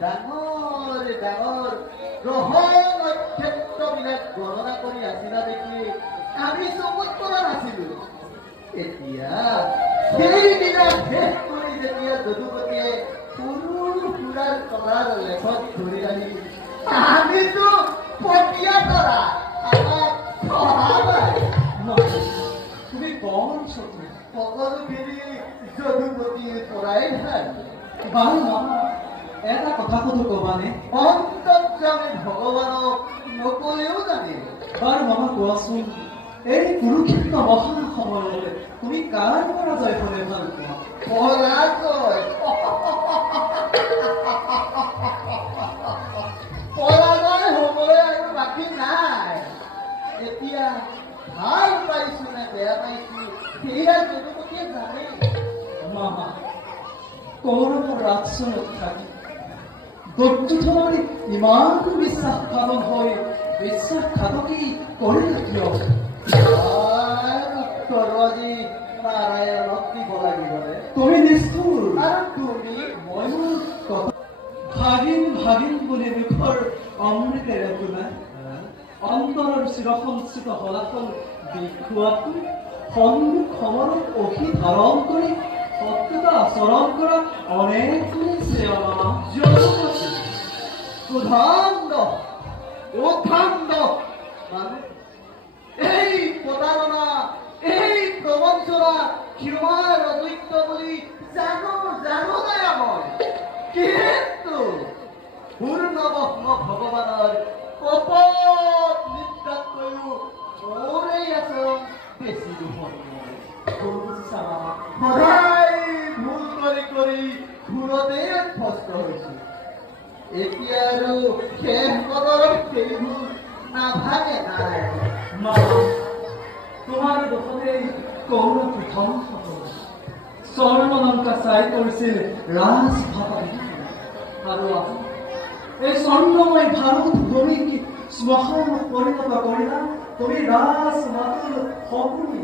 ডাঙৰ ডাঙৰ গ্ৰহ নক্ষত্ৰবিলাক গণনা কৰি আছিলা দেখি আমি চকুত পৰা নাছিলো। এতিয়া সেইদিনা শেষ কৰি যেতিয়া যদুপতিয়ে সৰু সুৰাৰ তলাৰ লেখত ধৰি আহি আমিতো পতিয়া তৰা আমাক সহায় তুমি কম চকু সকলোখিনি যদুপতিৰ পৰাই ভাল। বাৰু মামা এটা কথা সুধো কবানে? অন্তৰ্যামী ভগৱানক নকলেও জানিব। বাৰু মামা কোৱাচোন, এই কুৰুক্ষেত্ৰ মহান সময়লৈ তুমি কাৰ পৰা জয় হ'লে ভাল পোৱা? পৰাজয় পৰাজয় হ'বলৈ আৰু বাকী নাই। এতিয়া ভাল পাইছো নে বেয়া পাইছো সেয়া যদুপতিয়ে জানে। মামা কৌৰৱৰ ৰাজসনত থাকি দুৰ্যোধনৰ ইমান বিশ্বাসঘাতক হৈ বিশ্বাসঘাতকী কৰিলে কিয়? উত্তৰ আজি নাৰায়ণক দিব লাগিবনে? তুমি নিষ্ঠুৰ আৰু তুমি ময়ো ভাগিন ভাগিন বুলি মুখৰ অমৃতেৰে তোলা অন্তৰৰ চিৰসঞ্চিত হলাফল দেখুৱাটো সন্মুখ সমৰত অসি ধাৰণ কৰি সত্যতা আচৰণ কৰা অনেক শুনিছে মামা। উদ্ধান্ত মানে এই প্ৰতাৰণা এই প্ৰবঞ্চনা ক্ষমাৰ অযোগ্য বুলি জানো নাই মই, কিন্তু পূৰ্ণব্ৰহ্ম ভগৱানৰ কপট নিদ্ৰাতকৈও মোৰ এই আচৰণ বেছি দুখৰ নহয়। সদায় ভুল কৰি ভুলতে অভ্যস্ত হৈছো। এতিয়া আৰু শেষ বছৰত সেইবোৰ নাভাগে নাই। মামা তোমাৰ দুখতেই কৌৰৱ ধ্বংস হ'ল। স্বৰ্ণলংকা চাই কৰিছিল ৰাজভাৱে আৰু আজি এই স্বৰ্ণময় ভাৰত ভূমি কি শ্মশানত পৰিণত কৰিলা তুমি ৰাজমাতুৰ সপোনে।